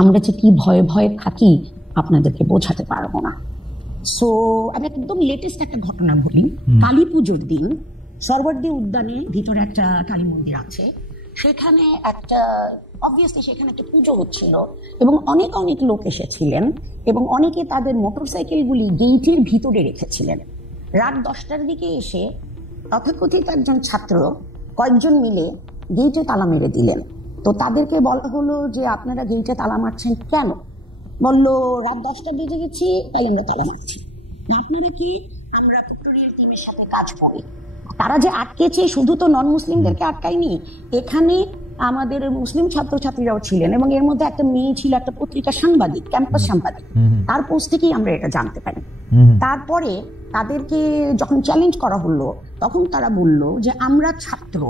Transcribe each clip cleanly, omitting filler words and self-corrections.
আমরা যে কি ভয়ে ভয়ে থাকি আপনাদেরকে বোঝাতে পারবো না। সো আমি একদম লেটেস্ট একটা ঘটনা বলি। কালী পুজোর দিন সরবর্দী উদ্যানে ভিতরে একটা কালী মন্দির আছে, সেখানে একটা অবভিয়াসলি সেখানে একটা পুজো হচ্ছিল এবং অনেক অনেক লোক এসেছিলেন এবং অনেকে তাদের মোটরসাইকেলগুলি গেইটের ভিতরে রেখেছিলেন। রাত 10টার দিকে এসে তথাকথিত একজন ছাত্র কয়েকজন মিলে গেইটে তালা মেরে দিলেন। তো তাদেরকে বলা হলো যে আপনারা গেইটে তালা মারছেন কেন? বললো রাত 10টা বেজে গেছি তাই আমরা তালা মারছি। আপনারা কি? আমরা পিক্টোরিয়াল টিমের সাথে কাজ করি। তারা যে আটকেছে শুধু তো নন মুসলিমদেরকে আটকায়নি, এখানে আমাদের মুসলিম ছাত্রছাত্রীরাও ছিলেন এবং এর মধ্যে একটা মেয়ে ছিল, একটা পত্রিকা সাংবাদিক, ক্যাম্পাস সাংবাদিক। তার পোস্ট থেকেই আমরা এটা জানতে পারি। তারপরে তাদেরকে যখন চ্যালেঞ্জ করা হলো তখন তারা বলল যে আমরা ছাত্র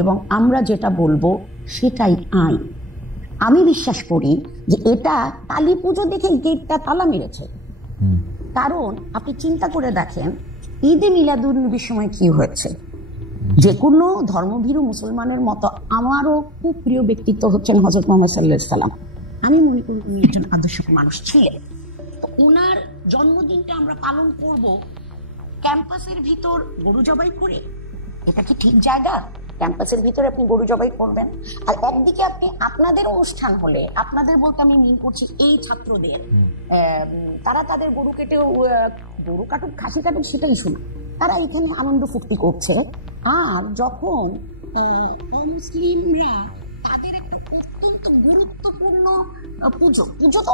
এবং আমরা যেটা বলবো সেটাই আইন। আমি বিশ্বাস করি যে এটা কালী পুজো দেখে গেটটা তালা মেরেছে। কারণ আপনি চিন্তা করে দেখেন ঈদে মিলাদুন্নবীর সময় কি হয়েছে। যে কোনো ধর্মভীরু মুসলমানের মতো আমারও খুব প্রিয় ব্যক্তিত্ব হচ্ছেন হযরত মুহাম্মদ সাল্লাল্লাহু আলাইহি সাল্লাম। আমি মনে করি উনি একজন আদর্শ মানুষ ছিলেন। তো ওনার জন্মদিনটা আমরা পালন করব ক্যাম্পাসের ভিতর গরু জবাই করে? এটা কি ঠিক জায়গা? ক্যাম্পাসের ভিতরে আপনি গরু জবাই করবেন? আর একদিকে আপনি আপনাদের অনুষ্ঠান হলে, আপনাদের বলতে আমি মিন করছি এই ছাত্রদের, তারা তাদের গরু কেটে গরু কাটুক খাসি কাটুক সেটাই শোনা, তারা এখানে আনন্দ ফুর্তি করছে। আর যখন অমুসলিমরা তাদের একটা অত্যন্ত গুরুত্বপূর্ণ পুজো তো